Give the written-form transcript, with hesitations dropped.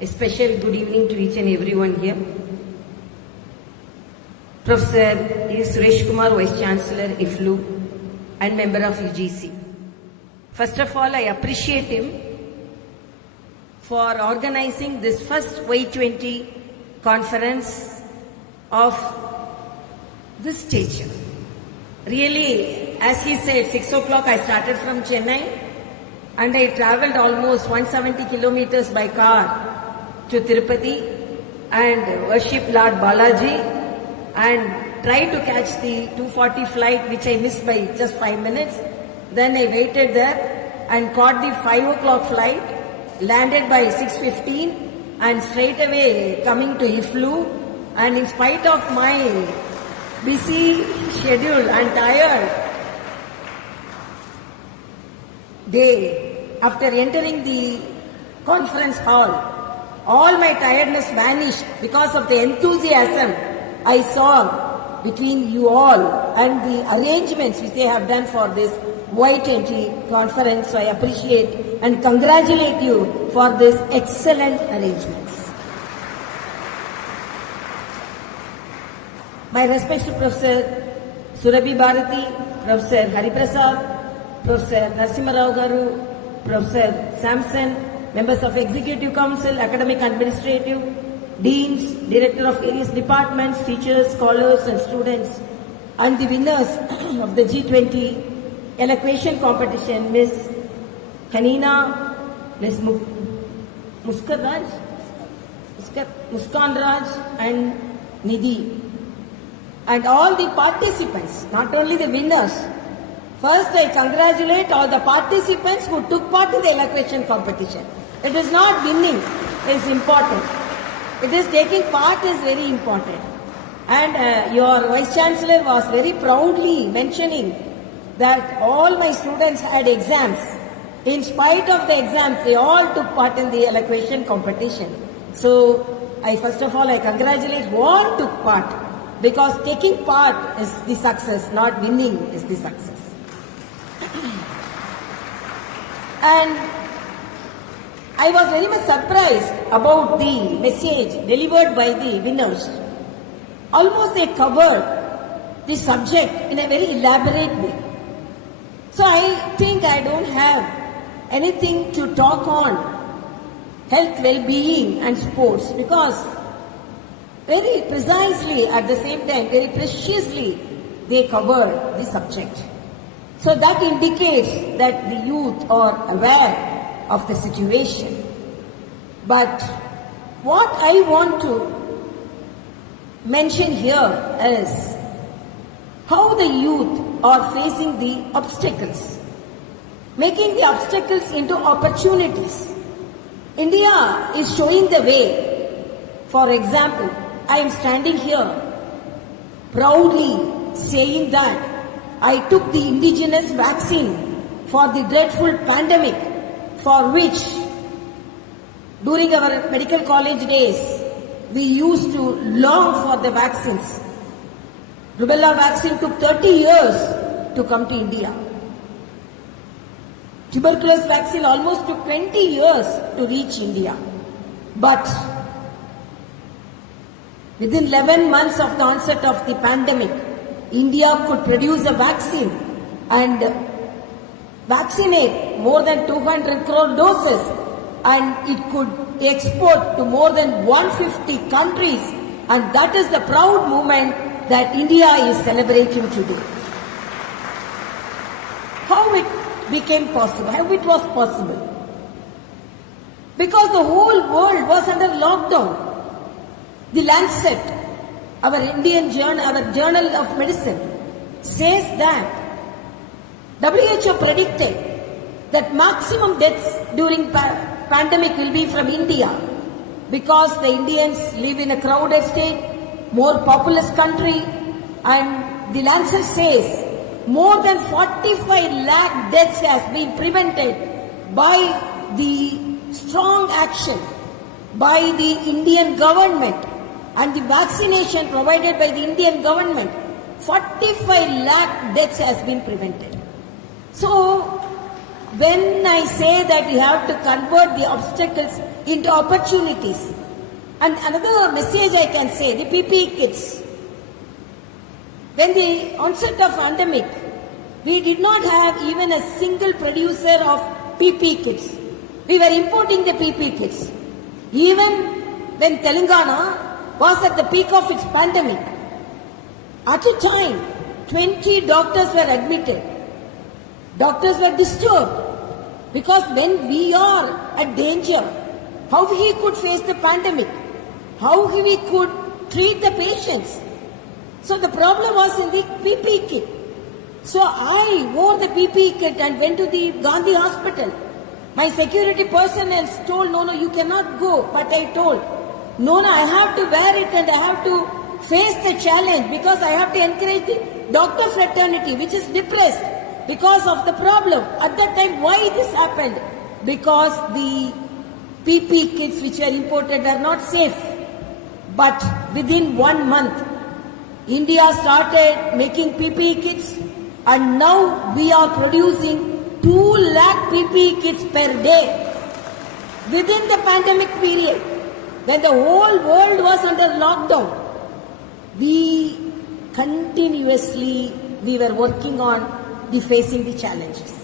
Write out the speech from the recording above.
A special good evening to each and everyone here. Professor E. Suresh Kumar, Vice Chancellor, IFLU, and member of UGC. First of all, I appreciate him for organizing this first Y20 conference of this station. Really, as he said, 6 o'clock I started from Chennai and I travelled almost 170 kilometers by car to Tirupati and worship Lord Balaji and tried to catch the 2:40 flight which I missed by just 5 minutes. Then I waited there and caught the 5 o'clock flight, landed by 6:15 and straight away coming to IFLU, and in spite of my busy schedule and tired day, after entering the conference hall, all my tiredness vanished because of the enthusiasm I saw between you all and the arrangements which they have done for this Y20 conference. So I appreciate and congratulate you for this excellent arrangements. My respects to Professor Surabhi Bharati, Professor Hariprasad, Professor Narasimha Rao Garu, Professor Samson, members of Executive Council, Academic Administrative, Deans, Director of various departments, teachers, scholars and students, and the winners of the G20 elocution competition, Ms. Hanina, Ms. Muskan Raj and Nidhi, and all the participants, not only the winners. First, I congratulate all the participants who took part in the elocution competition. It is not winning, it is important. It is taking part is very important. And your Vice Chancellor was very proudly mentioning that all my students had exams. In spite of the exams, they all took part in the elocution competition. So, first of all, I congratulate who all took part, because taking part is the success, not winning is the success. And I was very much surprised about the message delivered by the winners. Almost they covered the subject in a very elaborate way. So I think I don't have anything to talk on health, well-being and sports, because very precisely at the same time, very preciously they covered the subject. So that indicates that the youth are aware of the situation. But what I want to mention here is how the youth are facing the obstacles, making the obstacles into opportunities. India is showing the way. For example, I am standing here proudly saying that I took the indigenous vaccine for the dreadful pandemic, for which during our medical college days we used to long for the vaccines. Rubella vaccine took 30 years to come to India. Tuberculosis vaccine almost took 20 years to reach India. But within 11 months of the onset of the pandemic, India could produce a vaccine and vaccinate more than 200 crore doses, and it could export to more than 150 countries, and that is the proud moment that India is celebrating today. How it became possible, how it was possible? Because the whole world was under lockdown. The Lancet, our Indian journal, our journal of medicine, says that WHO predicted that maximum deaths during pandemic will be from India, because the Indians live in a crowded state, more populous country, and the Lancet says more than 45 lakh deaths has been prevented by the strong action by the Indian government and the vaccination provided by the Indian government. 45 lakh deaths has been prevented. So when I say that you have to convert the obstacles into opportunities. And another message I can say, the PPE kits. When the onset of pandemic, we did not have even a single producer of PPE kits. We were importing the PPE kits. Even when Telangana was at the peak of its pandemic, at a time, 20 doctors were admitted. Doctors were disturbed because when we are at danger, how we could face the pandemic, how we could treat the patients. So the problem was in the PPE kit. So I wore the PPE kit and went to the Gandhi hospital. My security personnel told, no, you cannot go. But I told, no, I have to wear it and I have to face the challenge because I have to encourage the doctor fraternity which is depressed because of the problem. At that time, why this happened? Because the PPE kits which were imported were not safe. But within 1 month, India started making PPE kits and now we are producing 2 lakh PPE kits per day. Within the pandemic period, when the whole world was under lockdown, we were working on facing the challenges.